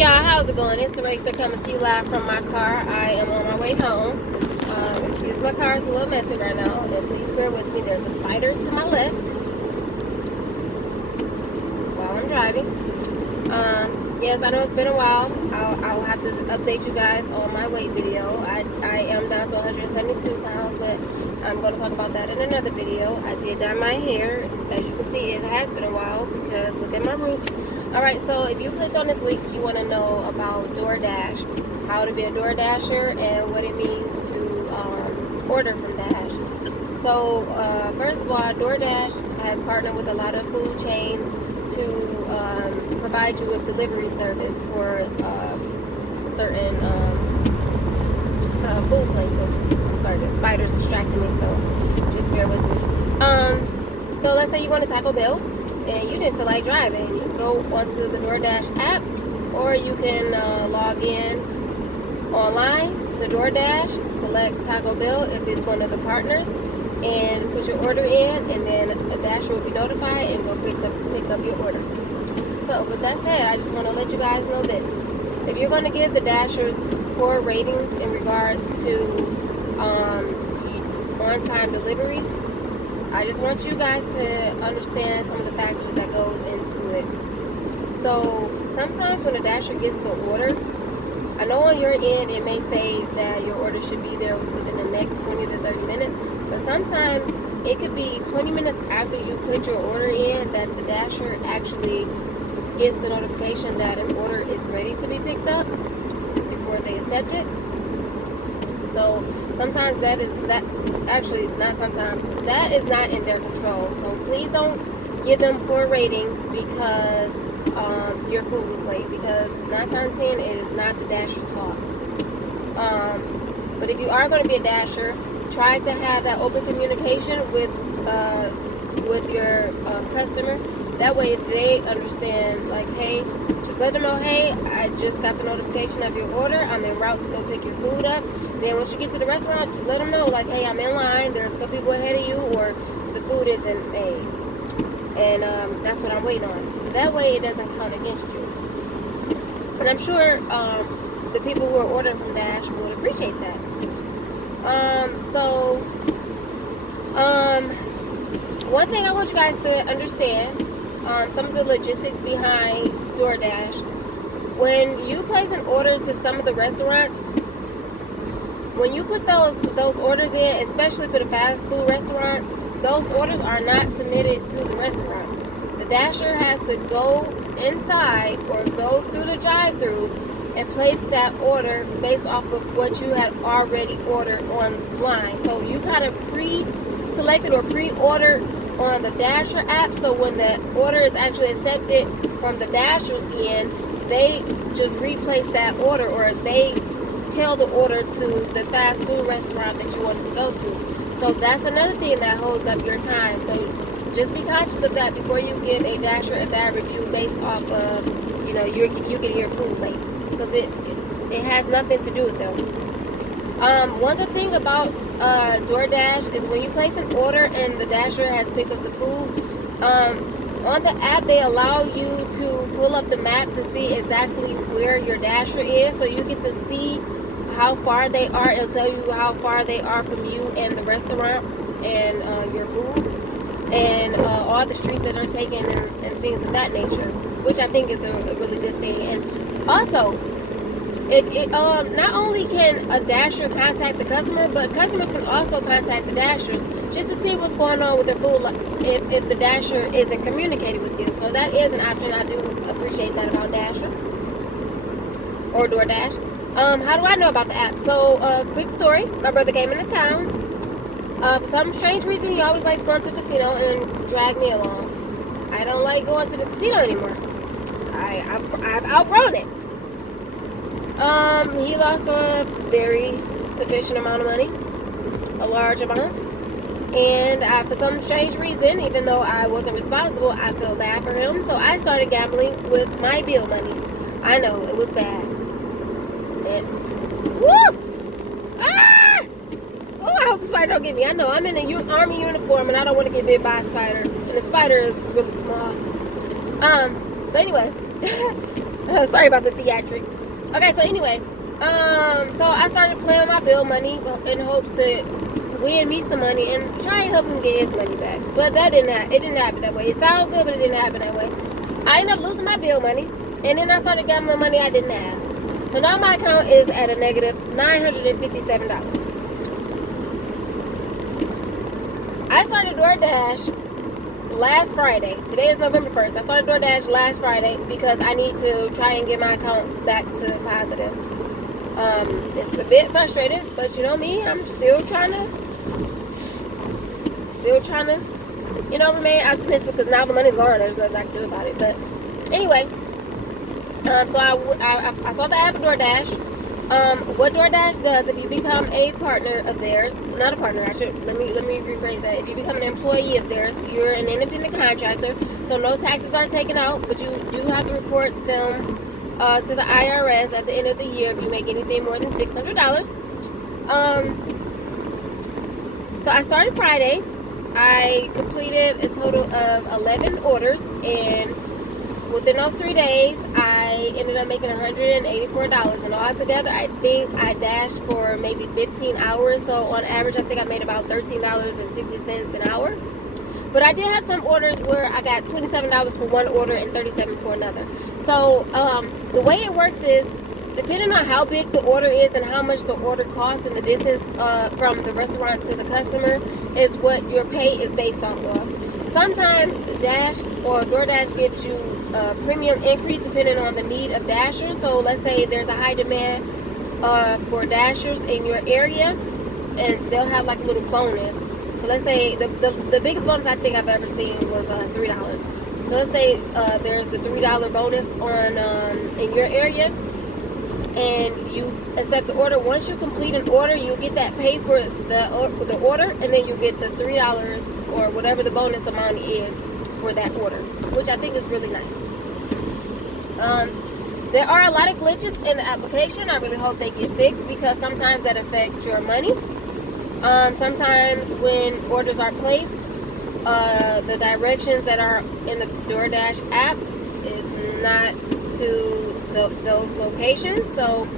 y'all, how's it going? It's the Racer coming to you live from my car. I am on my way home. Excuse my car, it's a little messy right now, and please bear with me. There's a spider to my left while I'm driving. Yes, I know it's been a while. I'll have to update you guys on my weight video. I am down to 172 pounds, but I'm going to talk about that in another video. I did dye my hair. As you can see, it has been a while because look at my roots. Alright, so if you clicked on this link, you want to know about DoorDash, how to be a DoorDasher, and what it means to order from Dash. So, first of all, DoorDash has partnered with a lot of food chains to provide you with delivery service for certain food places. I'm sorry, the spider's distracting me, so just bear with me. So let's say you want a Taco Bell and you didn't feel like driving. You can go onto the DoorDash app, or you can log in online to DoorDash, select Taco Bell if it's one of the partners, and put your order in, and then the Dasher will be notified and go pick up your order. So with that said, I just want to let you guys know this. If you're going to give the Dashers poor ratings in regards to on-time deliveries, I just want you guys to understand some of the factors that goes into it. So sometimes when a Dasher gets the order, I know on your end it may say that your order should be there within the next 20 to 30 minutes, but sometimes it could be 20 minutes after you put your order in that the Dasher actually gets the notification that an order is ready to be picked up before they accept it. So sometimes that is not in their control. So please don't give them poor ratings because your food was late, because 9 times 10 it is not the Dasher's fault. But if you are going to be a Dasher, try to have that open communication with your customer. That way they understand, like, hey, just let them know, hey, I just got the notification of your order. I'm en route to go pick your food up. Then once you get to the restaurant, just let them know, like, hey, I'm in line. There's a couple people ahead of you, or the food isn't made. And that's what I'm waiting on. That way it doesn't count against you. But I'm sure the people who are ordering from Dash would appreciate that. One thing I want you guys to understand, some of the logistics behind DoorDash. When you place an order to some of the restaurants, when you put those orders in, especially for the fast food restaurants, those orders are not submitted to the restaurant. The Dasher has to go inside or go through the drive-thru and place that order based off of what you had already ordered online. So you kind of pre-selected or pre-ordered on the Dasher app, so when the order is actually accepted from the Dasher's end, they just replace that order, or they tell the order to the fast food restaurant that you wanted to go to. So that's another thing that holds up your time. So just be conscious of that before you give a Dasher a bad review based off of, you getting your food late, because it has nothing to do with them. One good thing about DoorDash is when you place an order and the Dasher has picked up the food, on the app they allow you to pull up the map to see exactly where your Dasher is, so you get to see how far they are. It'll tell you how far they are from you and the restaurant and your food, and all the streets that they're taking and things of that nature, which I think is a really good thing. And also, not only can a Dasher contact the customer, but customers can also contact the Dashers just to see what's going on with their food if the Dasher isn't communicating with you. So that is an option. I do appreciate that about Dasher or DoorDash. How do I know about the app? So, quick story. My brother came into town. For some strange reason, he always likes going to the casino and drag me along. I don't like going to the casino anymore. I've outgrown it. He lost a very sufficient amount of money, a large amount, and for some strange reason, even though I wasn't responsible, I felt bad for him, so I started gambling with my bill money. I know, it was bad. And, woo! Ah! Oh, I hope the spider don't get me. I know, I'm in an army uniform, and I don't want to get bit by a spider, and the spider is really small. So anyway, Sorry about the theatric. Okay, so anyway, so I started playing with my bill money in hopes to win me some money and try and help him get his money back. But that didn't happen. It didn't happen that way. It sounded good, but it didn't happen that way. I ended up losing my bill money, and then I started gambling money I didn't have. So now my account is at a negative $957. I started DoorDash last Friday. Today is November 1st. I started DoorDash last Friday because I need to try and get my account back to positive. It's a bit frustrating, but you know me, I'm still trying to, remain optimistic because now the money's gone. There's nothing I can do about it. But anyway, so I saw the app of DoorDash. What DoorDash does, if you become a partner of theirs, not a partner, let me rephrase that. If you become an employee of theirs, you're an independent contractor, so no taxes are taken out, but you do have to report them to the IRS at the end of the year if you make anything more than $600. So I started Friday. I completed a total of 11 orders, and within those 3 days, I ended up making $184. And altogether, I think I dashed for maybe 15 hours. So on average, I think I made about $13.60 an hour. But I did have some orders where I got $27 for one order and $37 for another. So the way it works is, depending on how big the order is and how much the order costs and the distance from the restaurant to the customer is what your pay is based off of. Sometimes Dash or DoorDash gives you a premium increase depending on the need of Dashers. So let's say there's a high demand for Dashers in your area, and they'll have like a little bonus. So let's say the biggest bonus I think I've ever seen was $3. So let's say there's the $3 bonus on in your area, and you accept the order. Once you complete an order, you get that paid for the order, and then you get the $3 or whatever the bonus amount is for that order, which I think is really nice. There are a lot of glitches in the application. I really hope they get fixed because sometimes that affects your money. Sometimes when orders are placed, the directions that are in the DoorDash app is not to those locations. So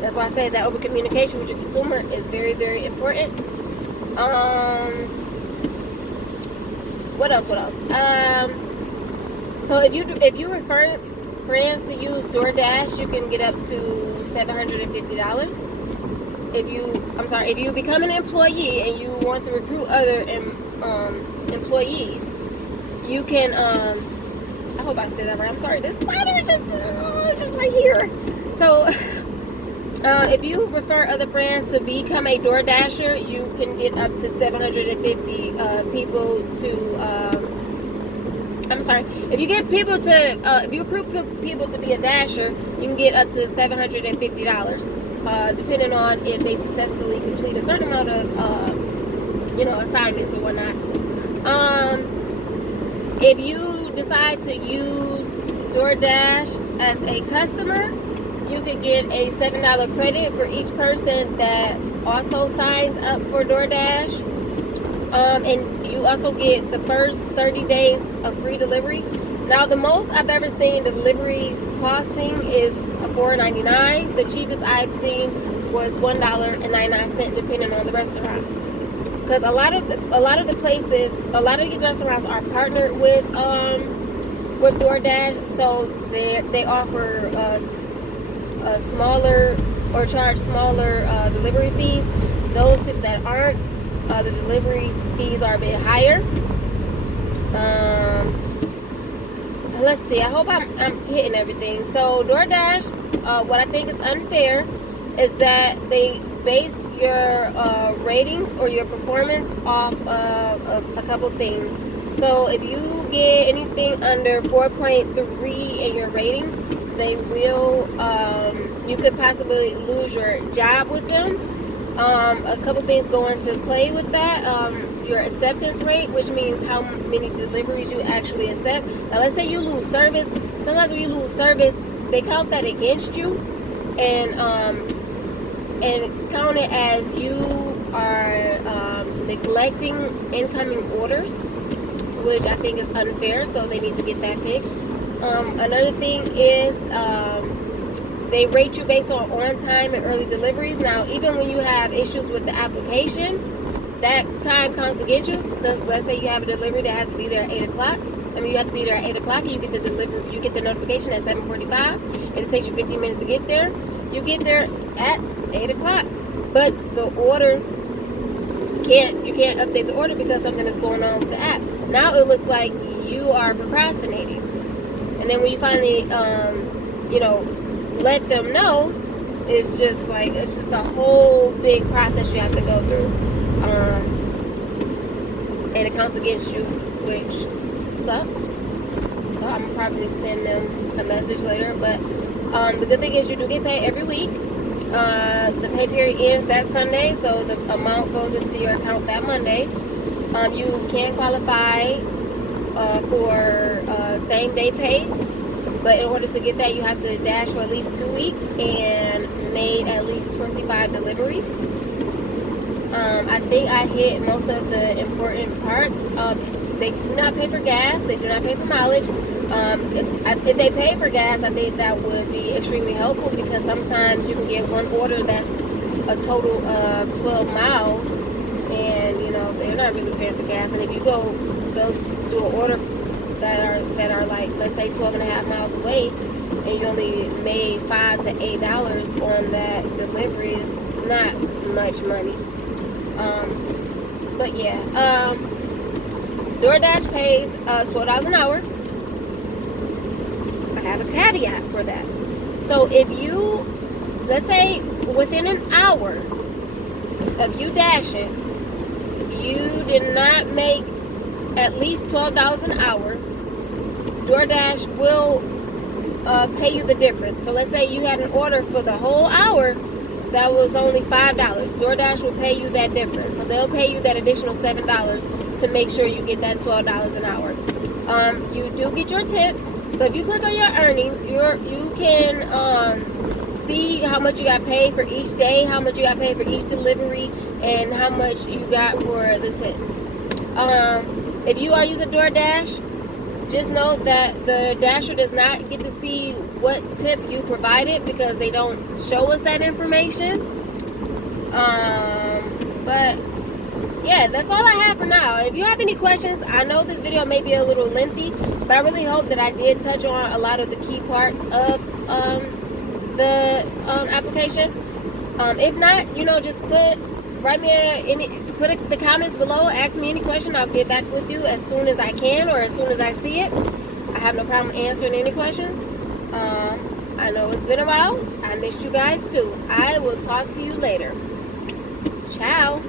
that's why I say that open communication with your consumer is very, very important. What else? So if you refer friends to use DoorDash, you can get up to $750. If you become an employee and you want to recruit other employees, you can. I hope I said that right. I'm sorry. This spider is just right here. So, if you refer other friends to become a DoorDasher, you can get up to 750 people to. If you get people to, if you recruit people to be a Dasher, you can get up to $750, depending on if they successfully complete a certain amount of, assignments or whatnot. If you decide to use DoorDash as a customer, you could get a $7 credit for each person that also signs up for DoorDash. And you also get the first 30 days of free delivery. Now, the most I've ever seen deliveries costing is $4.99. The cheapest I've seen was $1.99, depending on the restaurant. Because a lot of the places, a lot of these restaurants are partnered with DoorDash, so they offer a smaller or charge smaller delivery fees. Those people that aren't, the delivery fees are a bit higher. Let's see. I hope I'm hitting everything. So DoorDash, what I think is unfair is that they base your rating or your performance off of a couple things. So if you get anything under 4.3 in your ratings, they will, you could possibly lose your job with them. A couple things go into play with that. Your acceptance rate, which means how many deliveries you actually accept. Now, let's say you lose service. Sometimes when you lose service, they count that against you and count it as you are neglecting incoming orders, which I think is unfair. So they need to get that fixed. Another thing is they rate you based on time and early deliveries. Now, even when you have issues with the application, that time counts against you. Because let's say you have a delivery that has to be there at 8 o'clock. I mean, you have to be there at 8 o'clock, and you get the notification at 7:45, and it takes you 15 minutes to get there. You get there at 8 o'clock, but the order you can't update the order because something is going on with the app. Now it looks like you are procrastinating, and then when you finally, let them know, it's just a whole big process you have to go through, and it counts against you, which sucks. So I'm gonna probably send them a message later. But the good thing is you do get paid every week. The pay period ends that Sunday, so the amount goes into your account that Monday. You can qualify for same day pay, but in order to get that, you have to dash for at least 2 weeks and made at least 25 deliveries. I think I hit most of the important parts. They do not pay for gas. They do not pay for mileage. If they pay for gas, I think that would be extremely helpful, because sometimes you can get one order that's a total of 12 miles, and they're not really paying for gas. And if you they'll do an order that are like, let's say 12.5 miles away, and you only made $5 to $8 on that delivery, is not much money. But yeah, DoorDash pays $12 an hour. I have a caveat for that. So if you, let's say within an hour of you dashing, you did not make at least $12 an hour, DoorDash will pay you the difference. So let's say you had an order for the whole hour that was only $5. DoorDash will pay you that difference. So they'll pay you that additional $7 to make sure you get that $12 an hour. You do get your tips. So if you click on your earnings, you can see how much you got paid for each day, how much you got paid for each delivery, and how much you got for the tips. If you are using DoorDash, just know that the Dasher does not get to see what tip you provided, because they don't show us that information. But yeah, that's all I have for now. If you have any questions, I know this video may be a little lengthy, but I really hope that I did touch on a lot of the key parts of the application. If not, just put the comments below, ask me any question. I'll get back with you as soon as I can, or as soon as I see it. I have no problem answering any questions. I know it's been a while. I missed you guys too. I will talk to you later. Ciao.